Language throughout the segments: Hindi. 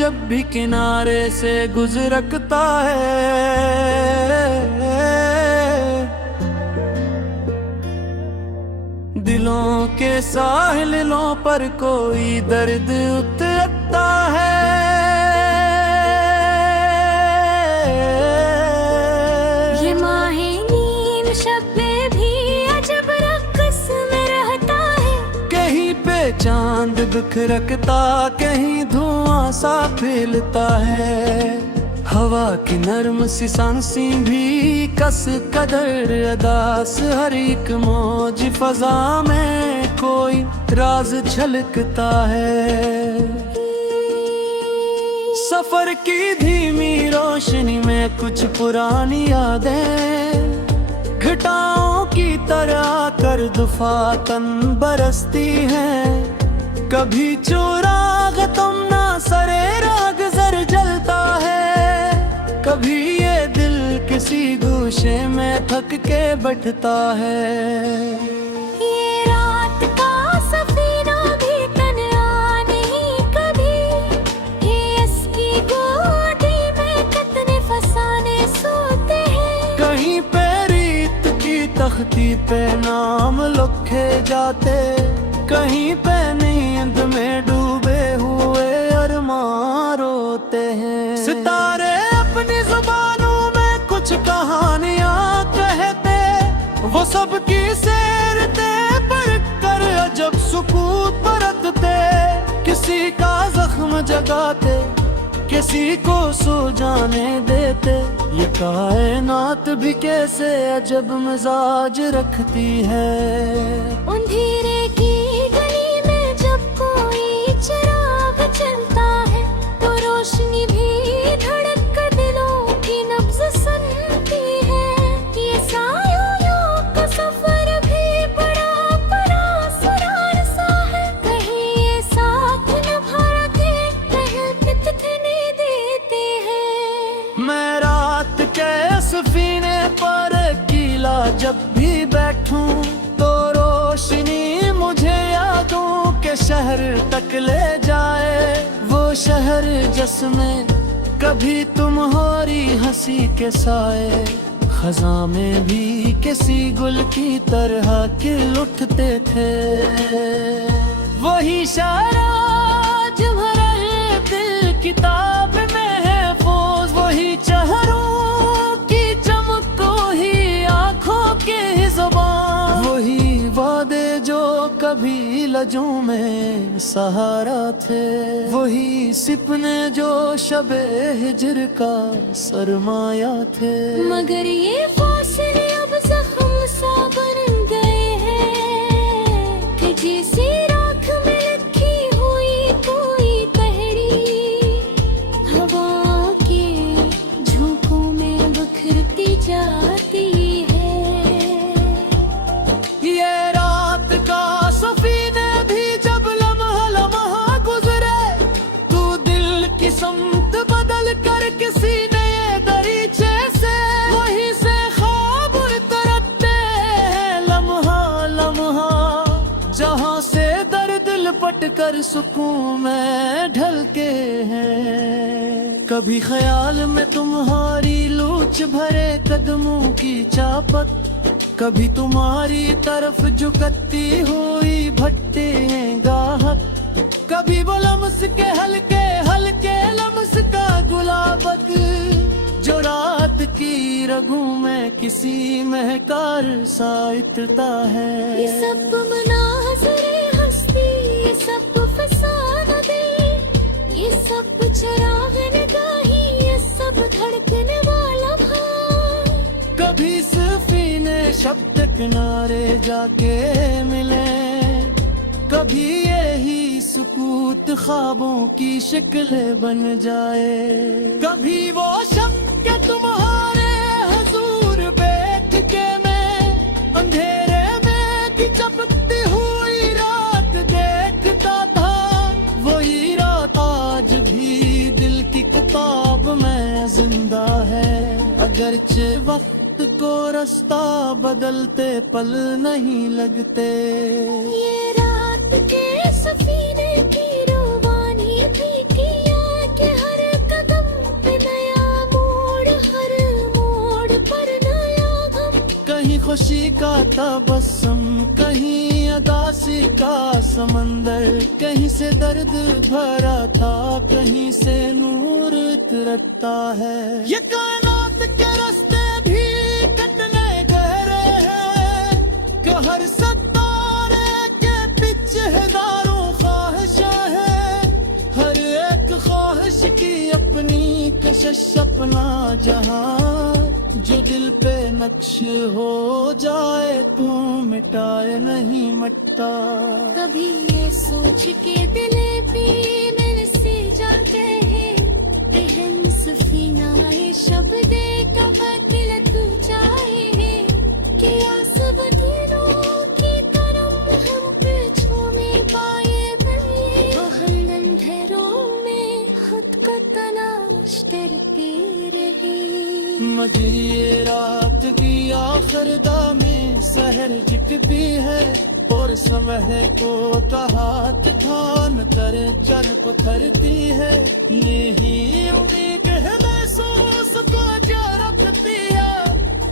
जब भी किनारे से गुजरता है। दिलों के साहिलों पर कोई दर्द उतरता है। ये माहे नीम शब्बे भी अजब रक़्स में रहता है। कहीं पे चांद बिखरकता, कहीं धुआं सा फैलता है। हवा की नरम सी सांसें भी कस कदर अदास, हर एक मौज फजा में कोई राज छलकता है। सफर की धीमी रोशनी में कुछ पुरानी यादें घटाओं की तरह कर दफातन बरसती हैं। कभी चुराग तुम ना सरे राग जर जलता है। कभी ये दिल किसी गोशे में थक के बैठता है। ये रात का सफीना भी तन्हा नहीं कभी। ये इसकी गोदी में कितने फसाने सोते हैं। कहीं पे रीत की तख्ती पे नाम लिखे जाते, कहीं पे नींद में डूबे हुए अरमान रोते हैं। सितारे अपनी जुबानों में कुछ कहानियां कहते, वो सबकी सैरते पर कर अजब सुकूत बरतते। किसी का जख्म जगाते, किसी को सो जाने देते। ये कायनात भी कैसे अजब मिजाज रखती है। अंधेरे की गली में जब कोई चिराग चलता है, तो रोशनी भी धड़क कर दिलों की नब्ज सुनती है। ये सायों का सफर भी बड़ा परासरार सा है। कहीं ये साथ निभा के कहने देते हैं। मैं रात के सफीने पर अकेला जब भी बैठूं, तो रोशनी मुझे यादों के शहर तक ले जाए। वो शहर जिसमें कभी तुम्हारी हंसी के साए खजा में भी किसी गुल की तरह खिल उठते थे। वही शायराज भरे दिल किताब में है फौज, वही चेहरों की चमक, वही आंखों की जुबान, वही वादे जो कभी लजों में सहारा थे। वही सपने जो शबे हिजर का सरमाया थे। मगर ये फासले अब जख्म सा बन गए हैं कि जैसे राख में लिखी हुई कोई पहरी हवा के झोंकों में बिखरती जाती है। ये रात का सफीने भी जब लम्हा लम्हा गुजरे, तू दिल की समत बदल कर किसी नए दरीचे से वहीं से ख्वाब उतरते हैं। लम्हा लम्हा जहां से दर्द लपट कर सुकून में ढलके हैं। कभी ख्याल में तुम्हारी लूच भरे कदमों की चापत, कभी तुम्हारी तरफ झुकती हुई भट्टे गाहक। कभी वो लम्स के हल्के हल्के लम्स का गुलाबत, जो रात की रगों में किसी महकार सा इतरता है। ये सब मनाज़रे हस्ती, ये सब फसाना दिल, ये सब चराग निगाही, ये सब धड़कने वाला भाव। कभी सफीने शब्द किनारे जाके मिले, कभी यही सुकूत ख्वाबों की शक्ल बन जाए। कभी वो शब्द के तुम्हारे हुजूर बैठ के मैं अंधेरे में की चपकती हुई रात देखता था। वही रात आज भी दिल की किताब में जिंदा है। अगरचे वक्त को रास्ता बदलते पल नहीं लगते। ये रात के सफीने की रवानी भी किया कि खुशी का तबस्सुम, कहीं अदासी का समंदर, कहीं से दर्द भरा था, कहीं से नूर उतरता है। ये कायनात के रास्ते भी कटने गहरे हैं, कि हर सतारे के पीछे हजारों ख्वाहिशां हैं, हर एक ख्वाहिश की अपनी कशिश, अपना जहां, जो दिल पे नक्श हो जाए तो मिटाए नहीं मिटता। कभी ये सोच के दिल पे मेरे से जाते हैं, रहम सफीना ये शब्द का दिल तू चाहे, कि आसब दिनों की तरम हम पे छूने पाए बने, तो हम अंधेरों में खुद को तलाश करते रहे। मझे रात की आखिर में सहर जिटती है, और सुबह को हाथ थान कर चल पखरती है। यही उम्मीद है महसूस को जो रखती है,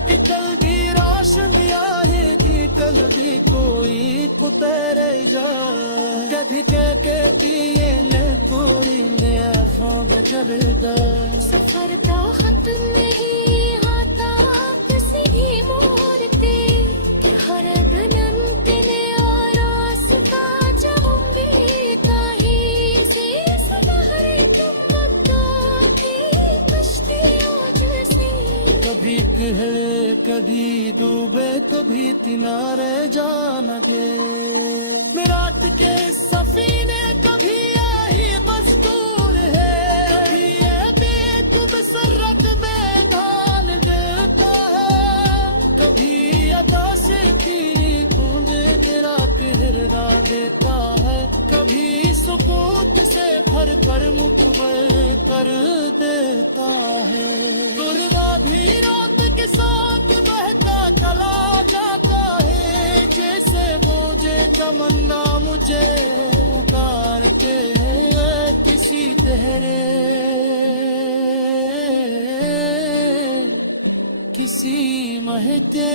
कि कल भी रोशनी आएगी, कल भी कोई पुतरे जाए। कभी के पिए ले पूरी ले फोन जबरदा, सफर का खत्म नहीं आता किसी भी मोड़ पे, कि हर गगन तेरे और रास्ता जाऊंगी कहीं से सुनहरे चमकता की कश्तियों जैसी। कभी कहे कभी डूबे, कभी किनारे जान दे। मिराट के सफीने कभी यही बस्तूर है, कभी ये बेतुब सरक में ढाल देता है, कभी अदा से की गूंजे तेरा कहरा देता है, कभी सुकूत से भर कर मुकबर कर देता है। दुर्गा भी रात के साथ बहता चला जाता है, जैसे मुझे तमन्ना मुझे पुकारते हैं किसी तेरे, किसी महते